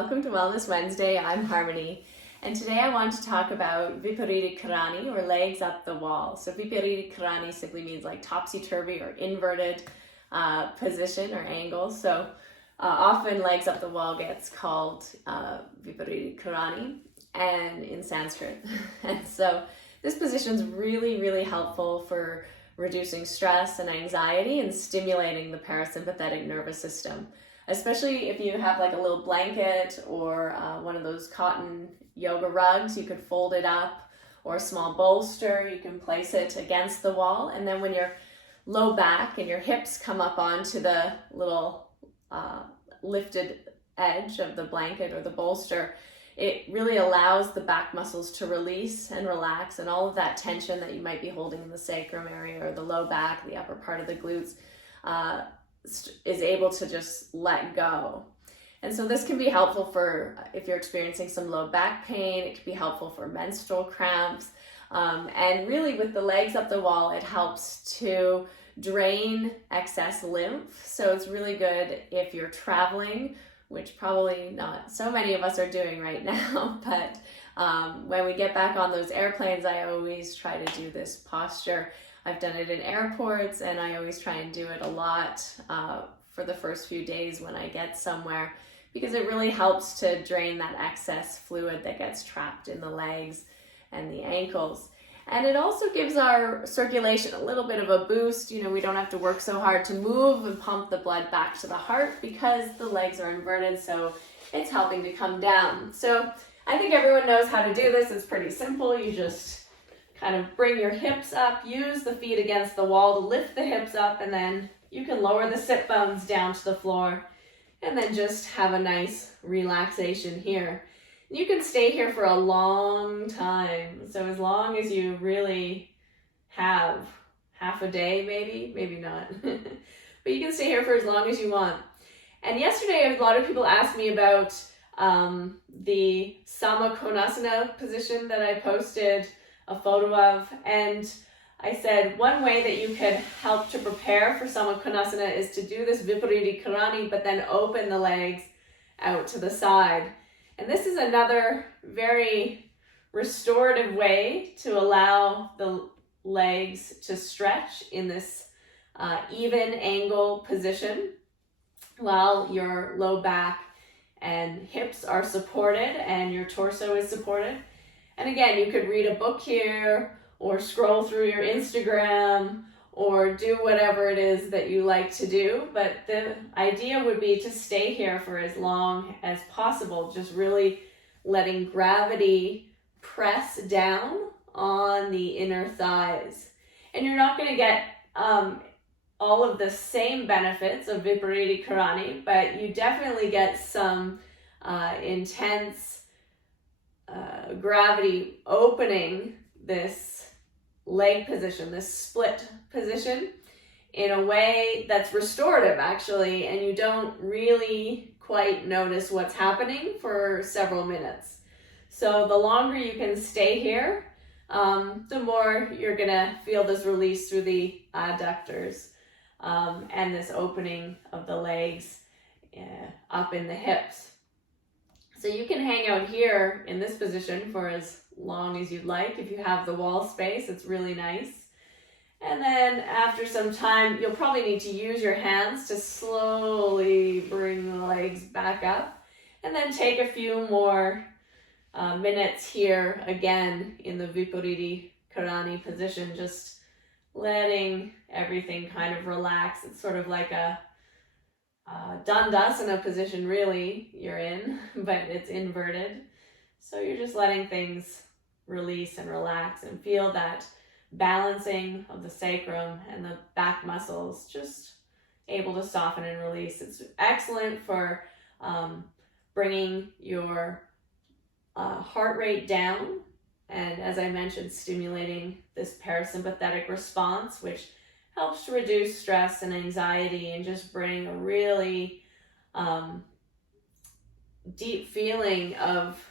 welcome to Wellness Wednesday. I'm Harmony, and today I want to talk about Viparita Karani, or legs up the wall. So Viparita Karani simply means like topsy-turvy or inverted position or angle. So often legs up the wall gets called Viparita Karani and in Sanskrit. And so this position is really helpful for reducing stress and anxiety and stimulating the parasympathetic nervous system. Especially if you have like a little blanket or one of those cotton yoga rugs, you could fold it up, or a small bolster, you can place it against the wall. And then when your low back and your hips come up onto the little lifted edge of the blanket or the bolster, it really allows the back muscles to release and relax, and all of that tension that you might be holding in the sacrum area or the low back, the upper part of the glutes, is able to just let go. And so this can be helpful for if you're experiencing some low back pain. It can be helpful for menstrual cramps, and really with the legs up the wall, it helps to drain excess lymph. So it's really good if you're traveling, which probably not so many of us are doing right now, but when we get back on those airplanes, I always try to do this posture. I've done it in airports, and I always try and do it a lot for the first few days when I get somewhere, because it really helps to drain that excess fluid that gets trapped in the legs and the ankles. And it also gives our circulation a little bit of a boost. You know, we don't have to work so hard to move and pump the blood back to the heart because the legs are inverted, so it's helping to come down. So I think everyone knows how to do this. It's pretty simple. You just kind of bring your hips up, use the feet against the wall to lift the hips up, and then you can lower the sit bones down to the floor, and then just have a nice relaxation here. You can stay here for a long time. So as long as you really have half a day, maybe not, but you can stay here for as long as you want. And yesterday, a lot of people asked me about the Konasana position that I posted a photo of, and I said one way that you could help to prepare for Konasana is to do this Viparita Karani, but then open the legs out to the side. And this is another very restorative way to allow the legs to stretch in this even angle position while your low back and hips are supported and your torso is supported. And again, you could read a book here, or scroll through your Instagram, or do whatever it is that you like to do. But the idea would be to stay here for as long as possible, just really letting gravity press down on the inner thighs. And you're not going to get all of the same benefits of Viparita Karani, but you definitely get some intense gravity opening this leg position, this split position, in a way that's restorative actually, and you don't really quite notice what's happening for several minutes. So the longer you can stay here, the more you're gonna feel this release through the adductors and this opening of the legs up in the hips. So you can hang out here in this position for as long as you'd like. If you have the wall space, it's really nice. And then after some time, you'll probably need to use your hands to slowly bring the legs back up. And then take a few more minutes here again in the Viparita Karani position, just letting everything kind of relax. It's sort of like a Dandasana position really you're in, but it's inverted. So you're just letting things release and relax and feel that balancing of the sacrum and the back muscles, just able to soften and release. It's excellent for bringing your heart rate down, and as I mentioned, stimulating this parasympathetic response, which helps to reduce stress and anxiety and just bring a really deep feeling of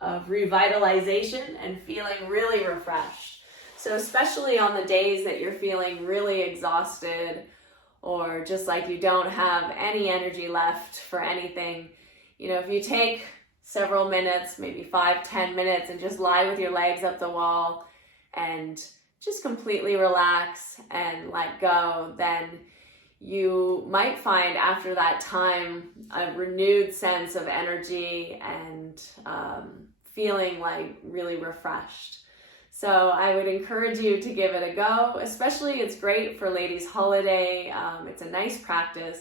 revitalization and feeling really refreshed. So especially on the days that you're feeling really exhausted, or just like you don't have any energy left for anything, if you take several minutes, maybe 5-10 minutes, and just lie with your legs up the wall and just completely relax and let go, then you might find after that time a renewed sense of energy and feeling like really refreshed. So I would encourage you to give it a go, especially it's great for ladies' holiday. It's a nice practice.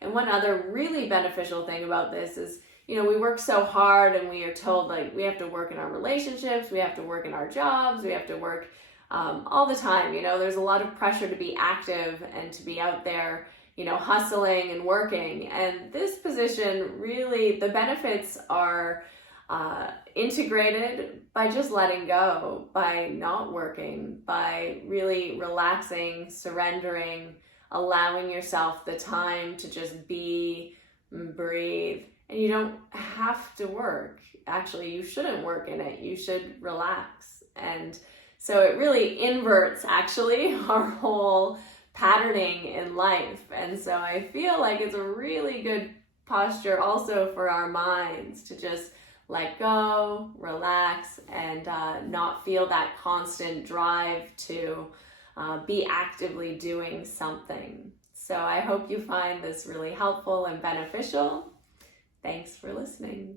And one other really beneficial thing about this is, we work so hard and we are told like we have to work in our relationships, we have to work in our jobs, we have to work all the time. There's a lot of pressure to be active and to be out there, hustling and working. And this position, really, the benefits are integrated by just letting go, by not working, by really relaxing, surrendering, allowing yourself the time to just be, breathe. And you don't have to work. Actually, you shouldn't work in it. You should relax. And so it really inverts actually our whole patterning in life. And so I feel like it's a really good posture also for our minds to just let go, relax, and not feel that constant drive to be actively doing something. So I hope you find this really helpful and beneficial. Thanks for listening.